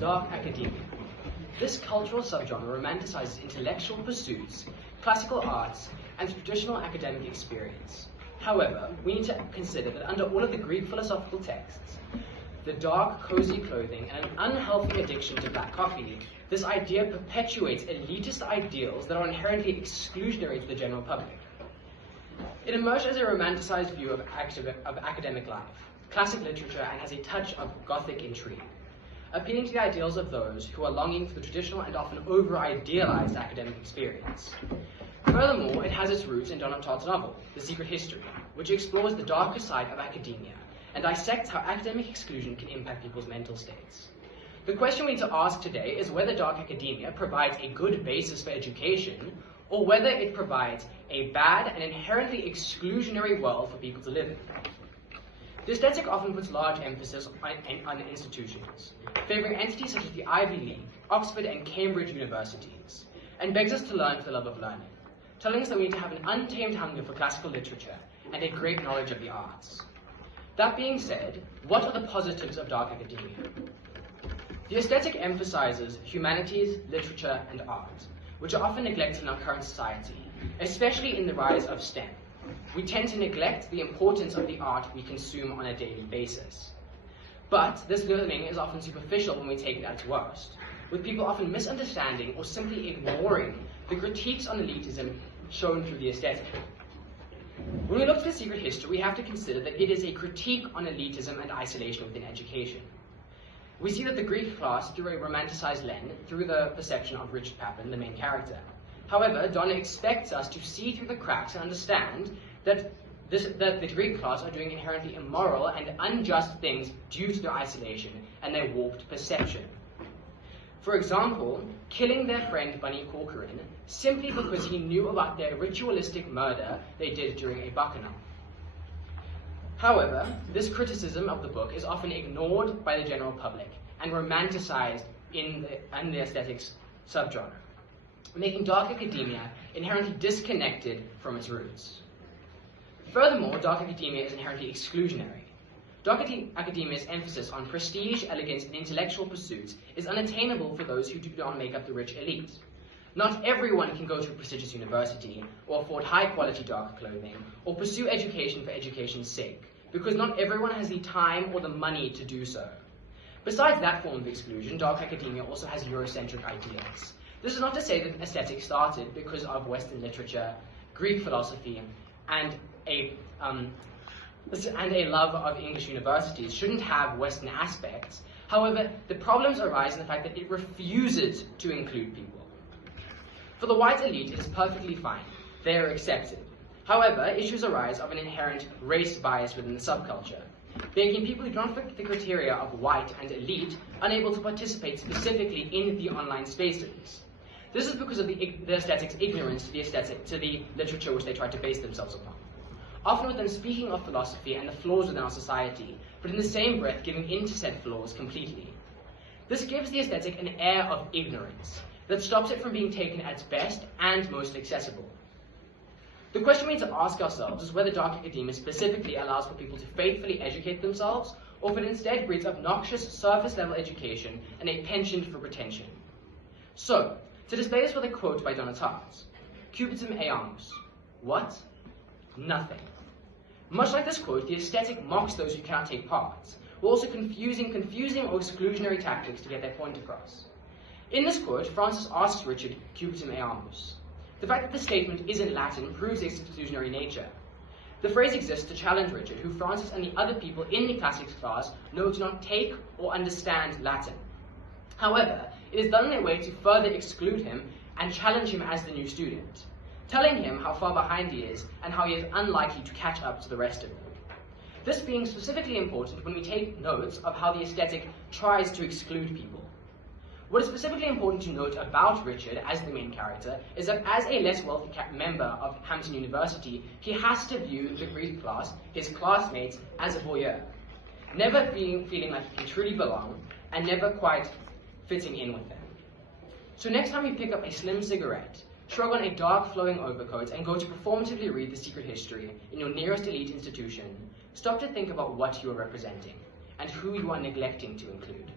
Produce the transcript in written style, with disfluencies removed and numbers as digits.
Dark academia. This cultural subgenre romanticizes intellectual pursuits, classical arts, and traditional academic experience. However, we need to consider that under all of the Greek philosophical texts, the dark, cozy clothing, and an unhealthy addiction to black coffee, this idea perpetuates elitist ideals that are inherently exclusionary to the general public. It emerged as a romanticized view of academic life, classic literature, and has a touch of Gothic intrigue, appealing to the ideals of those who are longing for the traditional and often over-idealized academic experience. Furthermore, it has its roots in Donna Tartt's novel, The Secret History, which explores the darker side of academia and dissects how academic exclusion can impact people's mental states. The question we need to ask today is whether dark academia provides a good basis for education, or whether it provides a bad and inherently exclusionary world for people to live in. The aesthetic often puts large emphasis on institutions, favoring entities such as the Ivy League, Oxford and Cambridge universities, and begs us to learn for the love of learning, telling us that we need to have an untamed hunger for classical literature and a great knowledge of the arts. That being said, what are the positives of dark academia? The aesthetic emphasizes humanities, literature, and art, which are often neglected in our current society, especially in the rise of STEM. We tend to neglect the importance of the art we consume on a daily basis. But this learning is often superficial when we take it at its worst, with people often misunderstanding or simply ignoring the critiques on elitism shown through the aesthetic. When we look to The Secret History, we have to consider that it is a critique on elitism and isolation within education. We see that the Greek class through a romanticized lens through the perception of Richard Papin, the main character. However, Donna expects us to see through the cracks and understand that the Greek class are doing inherently immoral and unjust things due to their isolation and their warped perception. For example, killing their friend Bunny Corcoran simply because he knew about their ritualistic murder they did during a bacchanal. However, this criticism of the book is often ignored by the general public and romanticized in the aesthetics subgenre, making dark academia inherently disconnected from its roots. Furthermore, dark academia is inherently exclusionary. Dark academia's emphasis on prestige, elegance, and intellectual pursuits is unattainable for those who do not make up the rich elite. Not everyone can go to a prestigious university, or afford high-quality dark clothing, or pursue education for education's sake, because not everyone has the time or the money to do so. Besides that form of exclusion, dark academia also has Eurocentric ideals. This is not to say that aesthetics started because of Western literature, Greek philosophy, and a love of English universities shouldn't have Western aspects. However, the problems arise in the fact that it refuses to include people. For the white elite, it is perfectly fine. They are accepted. However, issues arise of an inherent race bias within the subculture, making people who do not fit the criteria of white and elite unable to participate specifically in the online spaces. This is because of the aesthetics' ignorance to the literature which they try to base themselves upon. Often with them speaking of philosophy and the flaws within our society, but in the same breath giving in to said flaws completely. This gives the aesthetic an air of ignorance that stops it from being taken at its best and most accessible. The question we need to ask ourselves is whether dark academia specifically allows for people to faithfully educate themselves, or if it instead breeds obnoxious surface-level education and a penchant for pretension. So, to display this with a quote by Donna Tartt, "Cubitum eamus." What? Nothing. Much like this quote, the aesthetic mocks those who cannot take part, while also confusing or exclusionary tactics to get their point across. In this quote, Francis asks Richard, "Cubitum eamus." The fact that the statement is in Latin proves its exclusionary nature. The phrase exists to challenge Richard, who Francis and the other people in the classics class know do not take or understand Latin. However, it is done in a way to further exclude him and challenge him as the new student, telling him how far behind he is and how he is unlikely to catch up to the rest of them. This being specifically important when we take notes of how the aesthetic tries to exclude people. What is specifically important to note about Richard as the main character is that as a less wealthy member of Hampton University, he has to view the Greek class, his classmates, as a voyeur, never feeling like he can truly belong and never quite fitting in with them. So next time you pick up a slim cigarette, shrug on a dark flowing overcoat, and go to performatively read The Secret History in your nearest elite institution, stop to think about what you are representing and who you are neglecting to include.